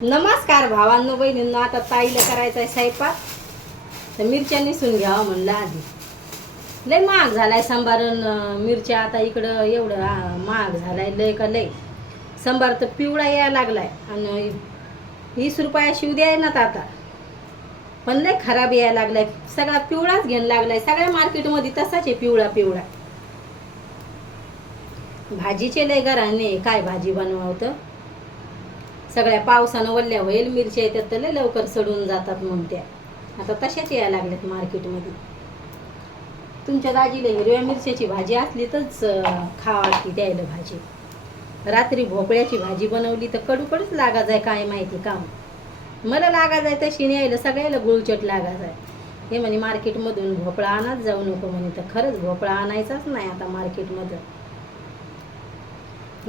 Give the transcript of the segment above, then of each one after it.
नमस्कार भावांनो बहिणींनो. आता ताईला करायचा आहे स्वयंपाक, तर मिरच्या निसून घ्यावं म्हणलं. आधी लय महाग झालाय संभारण मिरच्या. आता इकडं एवढं महाग झालाय लय का लय. संभार तर पिवळा यायला लागलाय आणि 20 रुपया शिव द्याय ना आता, पण लय खराब यायला लागलाय. सगळा पिवळाच घ्यायला लागलाय. सगळ्या मार्केटमध्ये तसाच आहे, पिवळा पिवळा. भाजीचे लय घराने काय भाजी बनवावं. सगळ्या पावसानं वल्ल्या होईल मिरच्या येतात तर लय लवकर सडून जातात. मग त्या आता तशाच यायला लागल्यात मार्केटमध्ये. तुमच्या दाजीला हिरव्या मिरच्याची भाजी असली तरच खावा की द्यायला भाजी. रात्री भोपळ्याची भाजी बनवली तर कडूकडूच लागा जाय, काय माहिती काम. मला लागा जाय तशी न्यायला सगळ्याला गुळचट लागा जाय. हे म्हणे मार्केटमधून भोपळा आणत जाऊ नको म्हणे, तर खरंच भोपळा आणायचाच नाही आता मार्केटमधून.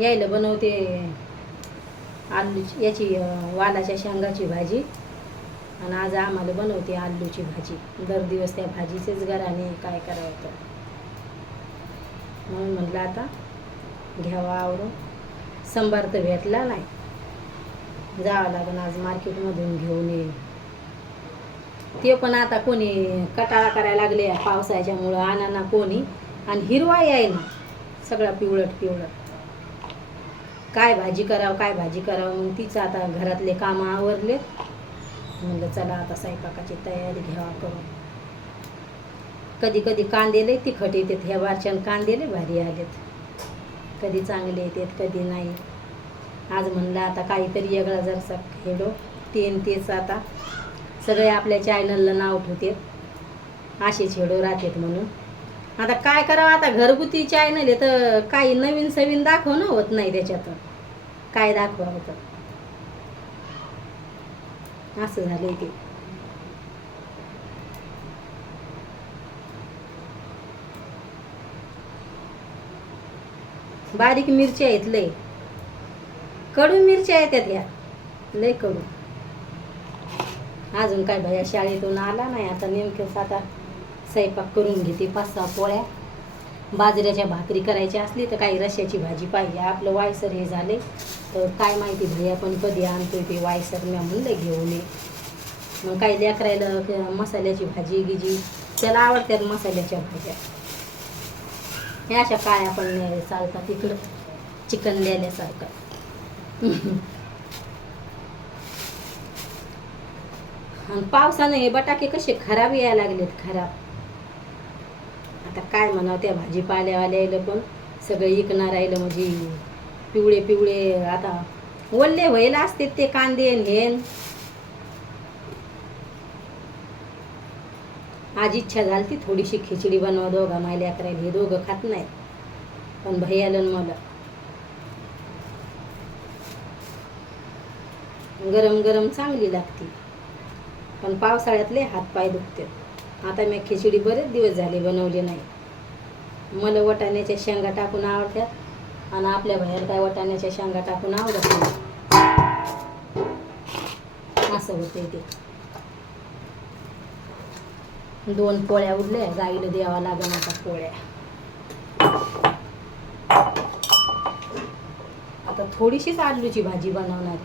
यायला बनवते आलूची याची वालाच्या शेंगाची भाजी, आणि आज आम्हाला बनवते आलूची भाजी. दर दिवस त्या भाजीचेच घराने काय करावं तर म्हणून म्हटलं आता घ्यावा आवरून. संभार तर भेटला नाही, जावं लागेल आज मार्केटमधून घेऊन येईल. ते पण आता कोणी कटाळा करायला लागले पावसाच्यामुळं, आणा ना कोणी. आणि हिरवा यायला सगळा पिवळट पिवळट. काय भाजी करावं काय भाजी करावं. मग तिचं आता घरातले कामं आवरले, म्हणलं चला आता स्वयंपाकाची तयारी घ्यावा करून. कधी कधी कांदे लय तिखट येतात. ह्या बारच्यान कांदे लय भारी आलेत. कधी चांगले येतात कधी नाही. आज म्हणलं आता काहीतरी वेगळा जरसा खेळो. तेच आता सगळे आपल्या चॅनलला नाव ठेवतात, असे छेडो राहतात म्हणून. आता काय करावं, आता घरगुती चॅनल आहे तर काही नवीन सवीन दाखवणं होत नाही त्याच्यात. काय दाखवावं तर असं झालंय ते. बारीक मिरच्या आहेत लय कडू मिरच्या येतात ह्या, लय कडू. अजून काय भैया शाळेतून आला नाही. आता नेमकंच आता स्वयंपाक करून घेते. 5-6 पोळ्या. बाजऱ्याच्या भाकरी करायची असली तर काही रश्याची भाजी पाहिजे. आपलं वायसर हे झाले तर काय माहिती भैया पण कधी आणतोय ते वायसर. मी म्हणलं घेऊन ये. मग काही लेकरायला मसाल्याची भाजी गिजी त्याला आवडतात मसाल्याच्या भाज्या. ह्या अशा काळ्या पण चालतात इकडं, चिकन लिहिल्यासारखं. आणि पावसानं हे बटाके कसे खराब यायला लागलेत, खराब. आता काय म्हणावं, त्या भाजीपाल्यावाल्याला पण सगळं इकणार राहिलं म्हणजे पिवळे पिवळे आता वल्ले व्हायला असते ते कांदे हेन. आज इच्छा झाली थोडीशी खिचडी बनवा दोघा मायल्या करायला. हे दोघं खात नाहीत, पण भैयाला मला गरम गरम चांगली लागते. पण पावसाळ्यातले हातपाय दुखतात. आता मी खिचडी बरेच दिवस झाले बनवले नाही. मला वाटाण्याच्या शेंगा टाकून आवडतात आणि आपल्या बाहेर काय वाटाण्याच्या शेंगा टाकून आवडत नाही. असं होतंय ते. 2 पोळ्या उरल्या, गाईला द्यावा लागेल आता पोळ्या. आता थोडीशीच आलूची भाजी बनवणार.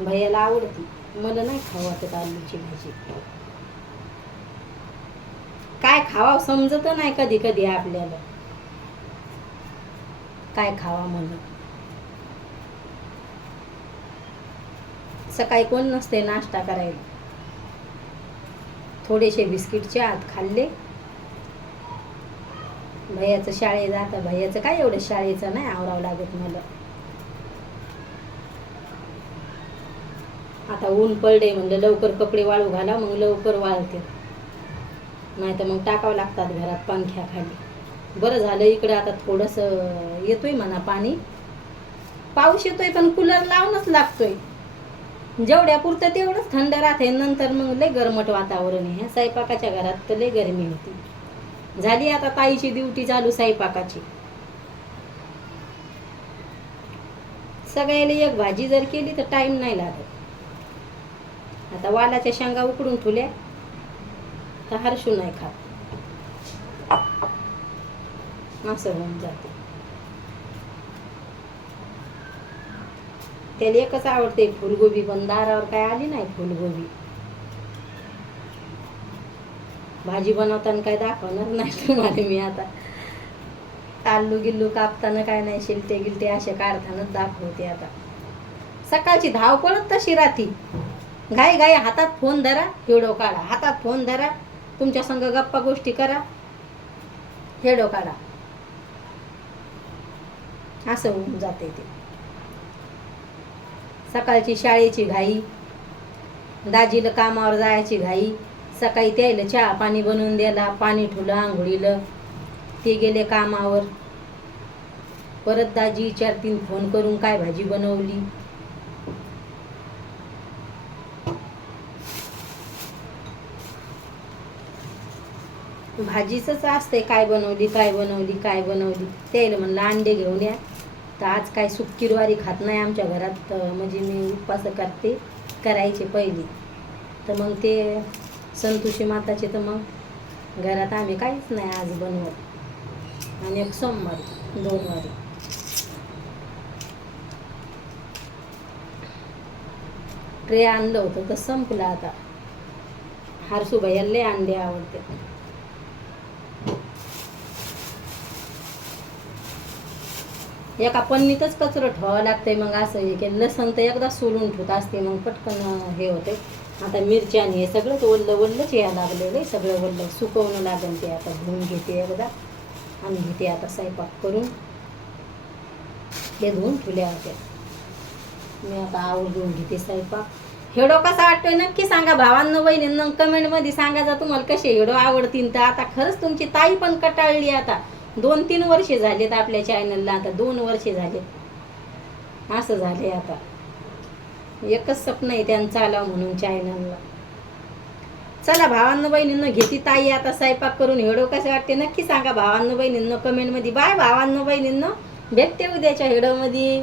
भैयाला आवडती, मला नाही खाऊ वाटत आलूची भाजी. काय खावा समजत नाही कधी कधी आपल्याला, काय खावा म्हणून. सकाळी कोण नसते नाश्ता करायला. थोडेसे बिस्किटचे आत खाल्ले. भैयाचं शाळेत जातं. भैयाचं काय एवढं शाळेचं नाही आवरावं लागत मला. आता ऊन पडले म्हणलं लवकर कपडे वाळू घाला, मग लवकर वाळते. नाही तर मग टाकावं लागतात घरात पंख्याखाली. बरं झालं इकडं आता थोडंसं येतोय म्हणा पाणी. पाऊस येतोय पण कूलर लावूनच लागतोय. जेवढ्या पुरतं तेवढंच थंड राहते, नंतर मग लय गरमट वातावरण आहे. स्वयंपाकाच्या घरात तर लय गरमी होती. झाली आता ताईची ड्युटी चालू स्वयंपाकाची. सगळ्याला एक भाजी जर केली तर टाइम नाही लागत. आता वालाच्या शेंगा उकडून ठेवल्या तर हर्षू नाही खात, असं होऊन जाते. त्याला एकच आवडते फुलगोबी, पण दारावर काय आली नाही फुलगोबी. भाजी बनवताना काय दाखवणार नाही तुम्हाला मी आता. आलू गिल्लू कापताना काय नाही, शिलटे गिलटे असे काढतानाच दाखवते आता. सकाळची धावपळच तशी राहती. घाई घाई हातात फोन धरा, व्हिडिओ काढा, हातात फोन धरा, तुमच्या संग गप्पा गोष्टी करा, व्हिडिओ काढा, असं होऊन जाते ते. सकाळची शाळेची घाई, दाजीला कामावर जायची घाई, सकाळी त्याला चहा पाणी बनवून द्यायला, पाणी ठुलं आंघोळीला, ते गेले कामावर. परत दाजी विचारतीन फोन करून काय भाजी बनवली. भाजीचंच असते काय बनवली काय बनवली काय बनवली. त्याला म्हणलं अंडे घेऊन या, तर आज काय सुक्कीरवारी खात नाही आमच्या घरात, म्हणजे मी उपवास करते, करायचे पहिली. तर मग ते संतोषी माताचे, तर मग घरात आम्ही काहीच नाही आज बनवत. आणि एक सोमवारी 2 वारी ट्रे आणलं होतं तर संपलं आता. हरसूबाईला लय अंडे आवडते. एका पन्नीतच कचरं ठेवावं लागतंय. मग असं हे की लसण तर एकदा सोलून ठेवत असते, मग पटकन हे होते. आता मिरच्या आणि हे सगळंच ओल्लंच यायला लागलेलं आहे, सगळं ओल्लं सुकवणं लागेल. ते आता धुवून घेते एकदा आणि घेते आता स्वयंपाक करून. हे धुवून ठेवल्या होत्या मी, आता आवडून घेते स्वयंपाक. हेडो कसा वाटतोय नक्की सांगा भावांनो बहिणींनो, कमेंटमध्ये सांगायचा तुम्हाला कसे हेडो आवडतील. तर आता खरंच तुमची ताई पण कटाळली. आता 2-3 वर्षे झालेत आपल्या चॅनलला, आता 2 वर्षे झालेत. असं झाले आता. एकच स्वप्न आहे त्यांचं आला म्हणून चॅनलला. चला भावांनो बहिणींनो, घेते ताई आता स्वयंपाक करून. हेडो कसे वाटते नक्की सांगा भावांनो बहिणींनो कमेंटमध्ये. बाय भावांनो बहिणींनो, भेटते उद्याच्या हेडोमध्ये.